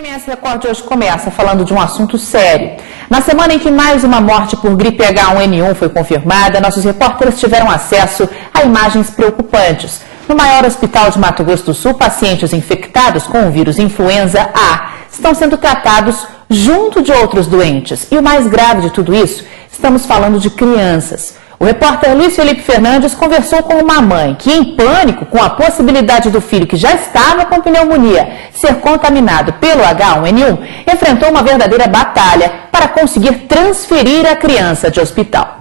MS Record de hoje começa falando de um assunto sério. Na semana em que mais uma morte por gripe H1N1 foi confirmada, nossos repórteres tiveram acesso a imagens preocupantes. No maior hospital de Mato Grosso do Sul, pacientes infectados com o vírus influenza A estão sendo tratados junto de outros doentes. E o mais grave de tudo isso, estamos falando de crianças. O repórter Luiz Felipe Fernandes conversou com uma mãe que, em pânico com a possibilidade do filho que já estava com pneumonia ser contaminado pelo H1N1, enfrentou uma verdadeira batalha para conseguir transferir a criança de hospital.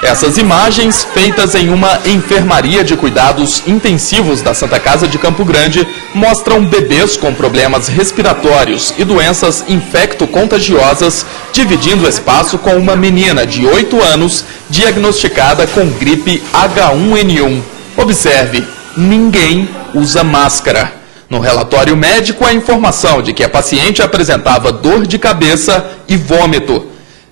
Essas imagens, feitas em uma enfermaria de cuidados intensivos da Santa Casa de Campo Grande, mostram bebês com problemas respiratórios e doenças infecto-contagiosas dividindo espaço com uma menina de 8 anos diagnosticada com gripe H1N1. Observe, ninguém usa máscara. No relatório médico, a informação de que a paciente apresentava dor de cabeça e vômito.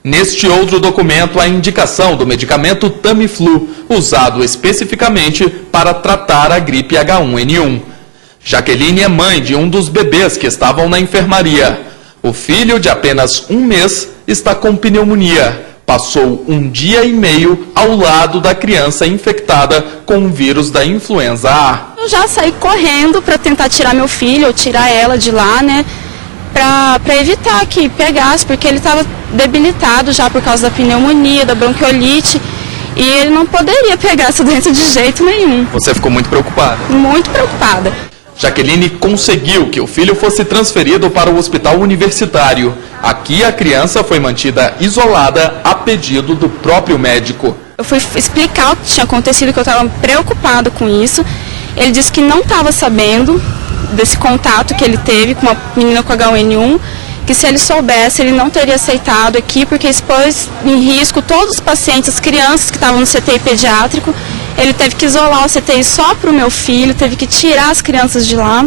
Neste outro documento, a indicação do medicamento Tamiflu, usado especificamente para tratar a gripe H1N1. Jaqueline é mãe de um dos bebês que estavam na enfermaria. O filho, de apenas 1 mês, está com pneumonia. Passou 1 dia e meio ao lado da criança infectada com o vírus da influenza A. Eu já saí correndo para tentar tirar meu filho, ou tirar ela de lá, né? Para evitar que pegasse, porque ele estava debilitado já por causa da pneumonia, da bronquiolite, e ele não poderia pegar essa doença de jeito nenhum. Você ficou muito preocupada? Muito preocupada. Jaqueline conseguiu que o filho fosse transferido para o hospital universitário. Aqui a criança foi mantida isolada a pedido do próprio médico. Eu fui explicar o que tinha acontecido, que eu estava preocupada com isso. Ele disse que não estava sabendo desse contato que ele teve com uma menina com H1N1, que se ele soubesse, ele não teria aceitado aqui, porque expôs em risco todos os pacientes, as crianças que estavam no CTI pediátrico. Ele teve que isolar o CTI só para o meu filho, teve que tirar as crianças de lá,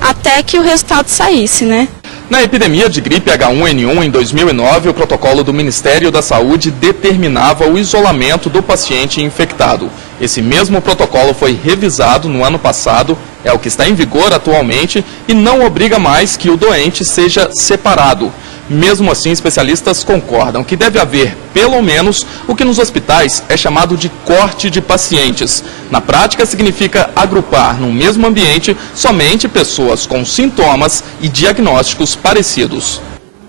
até que o resultado saísse, né? Na epidemia de gripe H1N1 em 2009, o protocolo do Ministério da Saúde determinava o isolamento do paciente infectado. Esse mesmo protocolo foi revisado no ano passado, é o que está em vigor atualmente e não obriga mais que o doente seja separado. Mesmo assim, especialistas concordam que deve haver, pelo menos, o que nos hospitais é chamado de corte de pacientes. Na prática, significa agrupar no mesmo ambiente somente pessoas com sintomas e diagnósticos parecidos.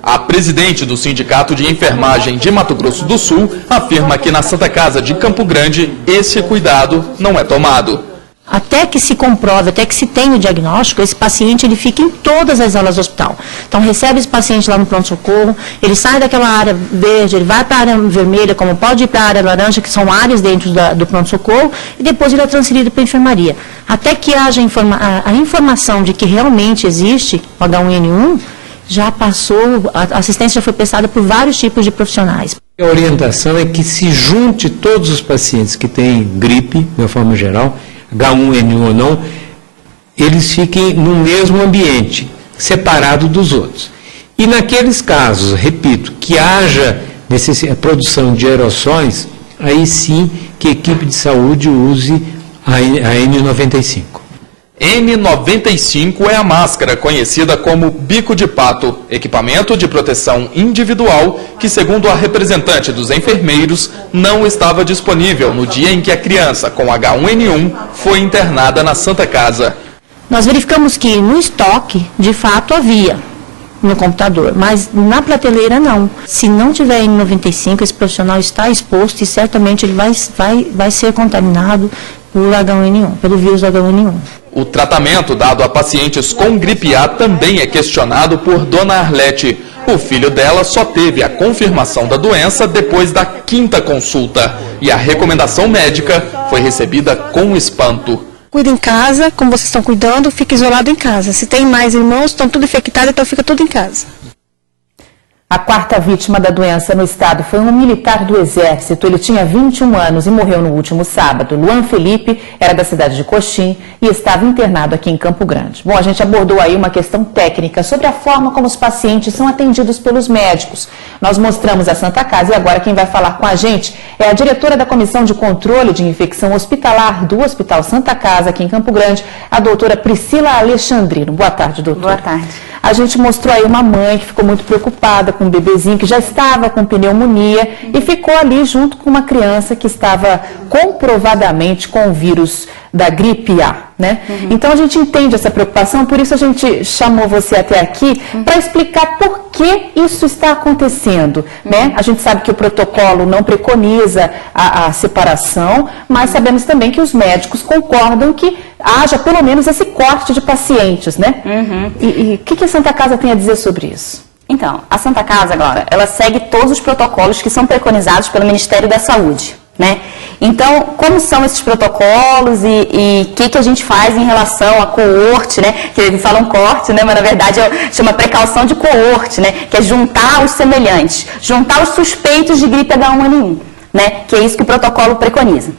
A presidente do Sindicato de Enfermagem de Mato Grosso do Sul afirma que na Santa Casa de Campo Grande esse cuidado não é tomado. Até que se comprove, até que se tenha o diagnóstico, esse paciente ele fica em todas as alas do hospital. Então recebe esse paciente lá no pronto-socorro, ele sai daquela área verde, ele vai para a área vermelha, como pode ir para a área laranja, que são áreas dentro do pronto-socorro, e depois ele é transferido para a enfermaria. Até que haja a informação de que realmente existe o H1N1, já passou, a assistência já foi prestada por vários tipos de profissionais. A orientação é que se junte todos os pacientes que têm gripe, de uma forma geral, H1N1 ou não, eles fiquem no mesmo ambiente, separado dos outros. E naqueles casos, repito, que haja produção de aerossóis, aí sim que a equipe de saúde use a N95. N95 é a máscara conhecida como bico de pato, equipamento de proteção individual que, segundo a representante dos enfermeiros, não estava disponível no dia em que a criança com H1N1 foi internada na Santa Casa. Nós verificamos que no estoque, de fato, havia no computador, mas na prateleira não. Se não tiver N95, esse profissional está exposto e certamente ele vai ser contaminado por H1N1, pelo vírus H1N1. O tratamento dado a pacientes com gripe A também é questionado por Dona Arlete. O filho dela só teve a confirmação da doença depois da 5ª consulta e a recomendação médica foi recebida com espanto. Cuida em casa, como vocês estão cuidando, fica isolado em casa. Se tem mais irmãos, estão tudo infectados, então fica tudo em casa. A quarta vítima da doença no estado foi um militar do Exército. Ele tinha 21 anos e morreu no último sábado. Luan Felipe era da cidade de Coxim e estava internado aqui em Campo Grande. Bom, a gente abordou aí uma questão técnica sobre a forma como os pacientes são atendidos pelos médicos. Nós mostramos a Santa Casa e agora quem vai falar com a gente é a diretora da Comissão de Controle de Infecção Hospitalar do Hospital Santa Casa aqui em Campo Grande, a doutora Priscila Alexandrino. Boa tarde, doutora. Boa tarde. A gente mostrou aí uma mãe que ficou muito preocupada com um bebezinho que já estava com pneumonia e ficou ali junto com uma criança que estava comprovadamente com o vírus da gripe A, né? Então a gente entende essa preocupação, por isso a gente chamou você até aqui para explicar por que isso está acontecendo, né? A gente sabe que o protocolo não preconiza a separação, mas sabemos também que os médicos concordam que haja pelo menos esse corte de pacientes, né? E o que a Santa Casa tem a dizer sobre isso? Então, a Santa Casa agora, ela segue todos os protocolos que são preconizados pelo Ministério da Saúde, né? Então, como são esses protocolos e o que a gente faz em relação à coorte, né? Que eles falam corte, né? Mas na verdade chama precaução de coorte, né? Que é juntar os semelhantes, juntar os suspeitos de gripe H1N1, né? Que é isso que o protocolo preconiza.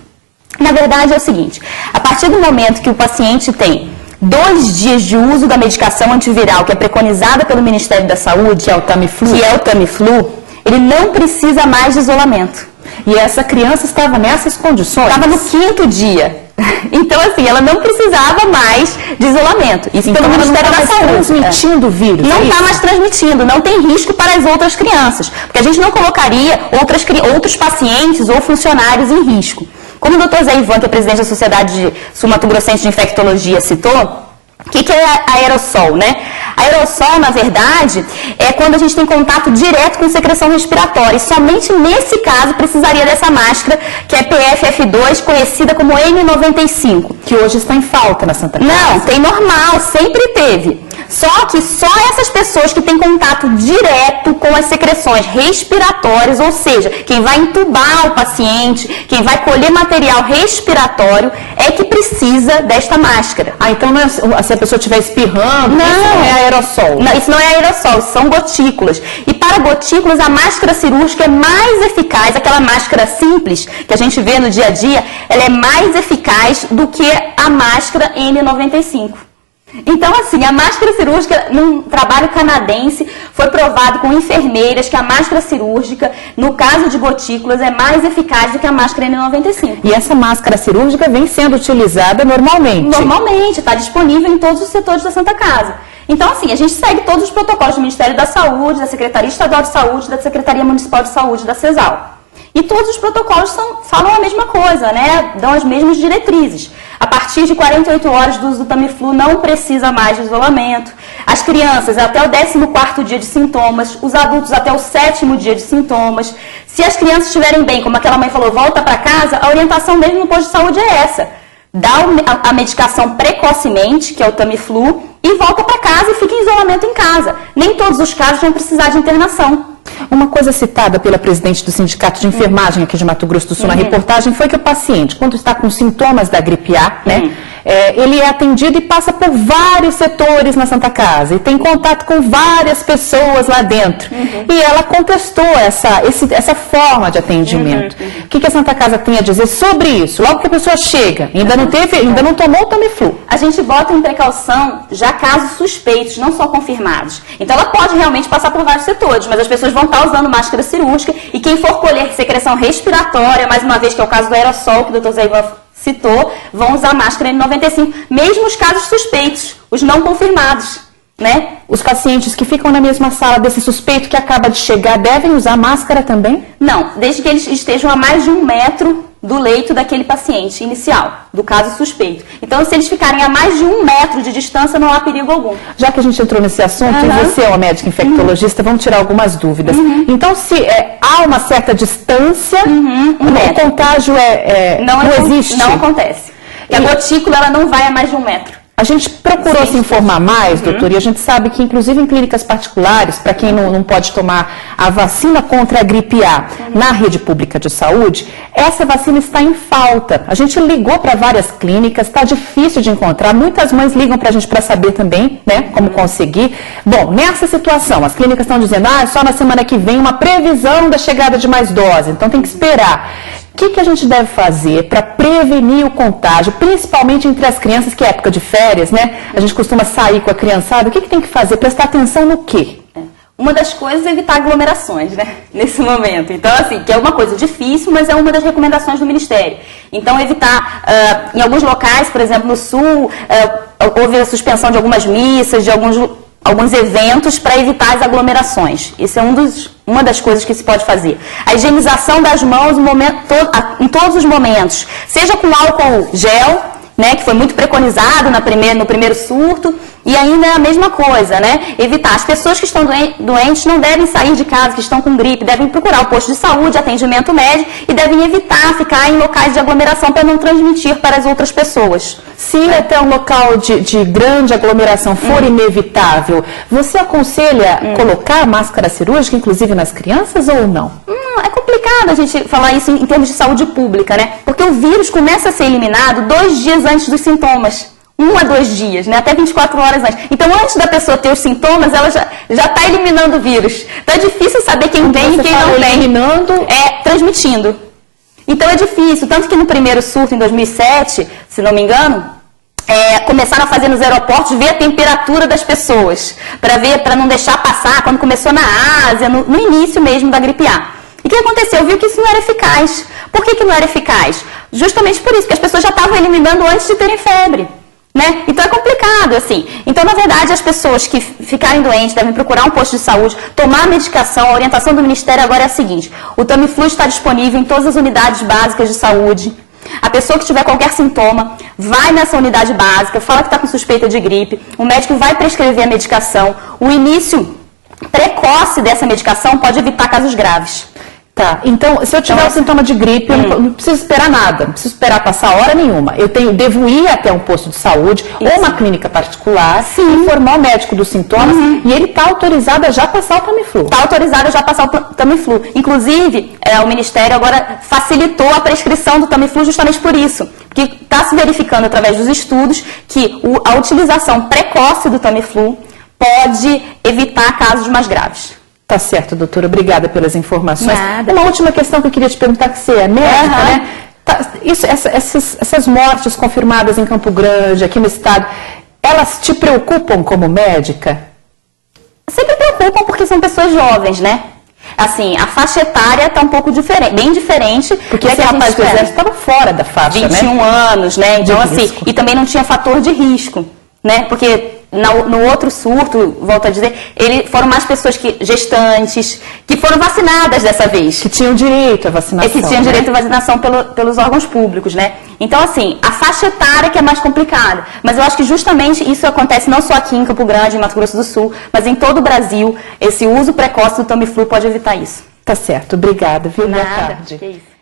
Na verdade é o seguinte, a partir do momento que o paciente tem 2 dias de uso da medicação antiviral que é preconizada pelo Ministério da Saúde, que é o Tamiflu, ele não precisa mais de isolamento. E essa criança estava nessas condições? Estava no 5º dia. Então, assim, ela não precisava mais de isolamento. Isso então, pelo Ministério da Saúde. Não está mais transmitindo o vírus? Não está mais transmitindo, não tem risco para as outras crianças. Porque a gente não colocaria outros pacientes ou funcionários em risco. Como o Dr. Zé Ivan, que é presidente da Sociedade Sul-Mato-Grossense de Infectologia, citou, o que é aerossol, né? Aerossol, na verdade, é quando a gente tem contato direto com secreção respiratória. E somente nesse caso precisaria dessa máscara, que é PFF2, conhecida como N95. Que hoje está em falta na Santa Casa. Não, tem normal, sempre teve. Só que só essas pessoas que têm contato direto com as secreções respiratórias, ou seja, quem vai entubar o paciente, quem vai colher material respiratório, é que precisa desta máscara. Ah, então não é, se a pessoa estiver espirrando, não, isso não é aerossol? Não, isso não é aerossol, são gotículas. E para gotículas, a máscara cirúrgica é mais eficaz, aquela máscara simples que a gente vê no dia a dia, ela é mais eficaz do que a máscara N95. Então, assim, a máscara cirúrgica, num trabalho canadense, foi provado com enfermeiras que a máscara cirúrgica, no caso de gotículas, é mais eficaz do que a máscara N95. E essa máscara cirúrgica vem sendo utilizada normalmente? Normalmente, está disponível em todos os setores da Santa Casa. Então, assim, a gente segue todos os protocolos do Ministério da Saúde, da Secretaria Estadual de Saúde, da Secretaria Municipal de Saúde, da CESAL. E todos os protocolos falam a mesma coisa, né? Dão as mesmas diretrizes. A partir de 48 horas do uso do Tamiflu não precisa mais de isolamento. As crianças até o 14º dia de sintomas, os adultos até o 7º dia de sintomas. Se as crianças estiverem bem, como aquela mãe falou, volta para casa, a orientação mesmo no posto de saúde é essa. Dá a medicação precocemente, que é o Tamiflu, e volta para casa e fica em isolamento em casa. Nem todos os casos vão precisar de internação. Uma coisa citada pela presidente do Sindicato de Enfermagem aqui de Mato Grosso do Sul na reportagem foi que o paciente, quando está com sintomas da gripe A, né, ele é atendido e passa por vários setores na Santa Casa e tem contato com várias pessoas lá dentro. E ela contestou essa forma de atendimento. O que a Santa Casa tem a dizer sobre isso? Logo que a pessoa chega, ainda não tomou o Tamiflu. A gente bota em precaução já casos suspeitos, não só confirmados. Então ela pode realmente passar por vários setores, mas as pessoas vão estar usando máscara cirúrgica e quem for colher secreção respiratória, mais uma vez que é o caso do aerossol, que o Dr. Zé Ivan citou, vão usar máscara N95, mesmo os casos suspeitos, os não confirmados, né? Os pacientes que ficam na mesma sala desse suspeito que acaba de chegar devem usar máscara também? Não, desde que eles estejam a mais de 1 metro do leito daquele paciente inicial, do caso suspeito. Então, se eles ficarem a mais de 1 metro de distância, não há perigo algum. Já que a gente entrou nesse assunto, e você é uma médica infectologista, vamos tirar algumas dúvidas. Então, se há uma certa distância, o contágio não existe? Não acontece. E a gotícula ela não vai a mais de 1 metro. A gente procurou se informar mais, doutor, e a gente sabe que, inclusive em clínicas particulares, para quem não pode tomar a vacina contra a gripe A na rede pública de saúde, essa vacina está em falta. A gente ligou para várias clínicas, está difícil de encontrar. Muitas mães ligam para a gente para saber também, né, como conseguir. Bom, nessa situação, as clínicas estão dizendo, só na semana que vem uma previsão da chegada de mais doses, então tem que esperar. O que a gente deve fazer para prevenir o contágio, principalmente entre as crianças, que é época de férias, né? A gente costuma sair com a criançada. O que tem que fazer? Prestar atenção no quê? Uma das coisas é evitar aglomerações, né? Nesse momento. Então, assim, que é uma coisa difícil, mas é uma das recomendações do Ministério. Então, evitar, em alguns locais, por exemplo, no Sul, houve a suspensão de algumas missas, de alguns eventos para evitar as aglomerações. Isso é uma das coisas que se pode fazer. A higienização das mãos em todos os momentos, seja com álcool gel, né, que foi muito preconizado no primeiro surto, e ainda é a mesma coisa, né? Evitar. As pessoas que estão doentes não devem sair de casa, que estão com gripe, devem procurar o posto de saúde, atendimento médico, e devem evitar ficar em locais de aglomeração para não transmitir para as outras pessoas. Se até um local de grande aglomeração for inevitável, você aconselha colocar máscara cirúrgica, inclusive nas crianças, ou não? É complicado a gente falar isso em termos de saúde pública, né? Porque o vírus começa a ser eliminado 2 dias antes dos sintomas. 1 a 2 dias, né? Até 24 horas antes. Então, antes da pessoa ter os sintomas, ela já está eliminando o vírus. Então, é difícil saber quem tem e quem não tem. Eliminando? Transmitindo. Então, é difícil. Tanto que no primeiro surto, em 2007, se não me engano, começaram a fazer nos aeroportos, ver a temperatura das pessoas, para não deixar passar, quando começou na Ásia, no início mesmo da gripe A. E o que aconteceu? Viu que isso não era eficaz. Por que não era eficaz? Justamente por isso, que as pessoas já estavam eliminando antes de terem febre. Né? Então é complicado, assim. Então, na verdade, as pessoas que ficarem doentes devem procurar um posto de saúde, tomar a medicação. A orientação do Ministério agora é a seguinte: o Tamiflu está disponível em todas as unidades básicas de saúde. A pessoa que tiver qualquer sintoma, vai nessa unidade básica, fala que está com suspeita de gripe, o médico vai prescrever a medicação. O início precoce dessa medicação pode evitar casos graves. Tá, então, se eu tiver sintoma de gripe, eu não preciso esperar nada, não preciso esperar passar hora nenhuma. Eu devo ir até um posto de saúde ou uma clínica particular, informar o médico dos sintomas e ele está autorizado a já passar o Tamiflu. Está autorizado a já passar o Tamiflu. Inclusive, o Ministério agora facilitou a prescrição do Tamiflu justamente por isso. Porque está se verificando através dos estudos que a utilização precoce do Tamiflu pode evitar casos mais graves. Tá certo, doutora. Obrigada pelas informações. Nada. Uma última questão que eu queria te perguntar, que você é médica, né? Essas mortes confirmadas em Campo Grande, aqui no estado, elas te preocupam como médica? Sempre preocupam porque são pessoas jovens, né? Assim, a faixa etária está um pouco diferente, bem diferente. Porque esse rapaz do exército estava fora da faixa, 21 anos, né? Então, assim, e também não tinha fator de risco, né? Porque no outro surto, volto a dizer, foram mais pessoas gestantes, que foram vacinadas dessa vez. Que tinham direito à vacinação. Que tinham direito à vacinação pelos órgãos públicos, né? Então, assim, a faixa etária que é mais complicada. Mas eu acho que justamente isso acontece não só aqui em Campo Grande, em Mato Grosso do Sul, mas em todo o Brasil. Esse uso precoce do Tamiflu pode evitar isso. Tá certo. Obrigada, viu? Nada. Boa tarde. Que isso.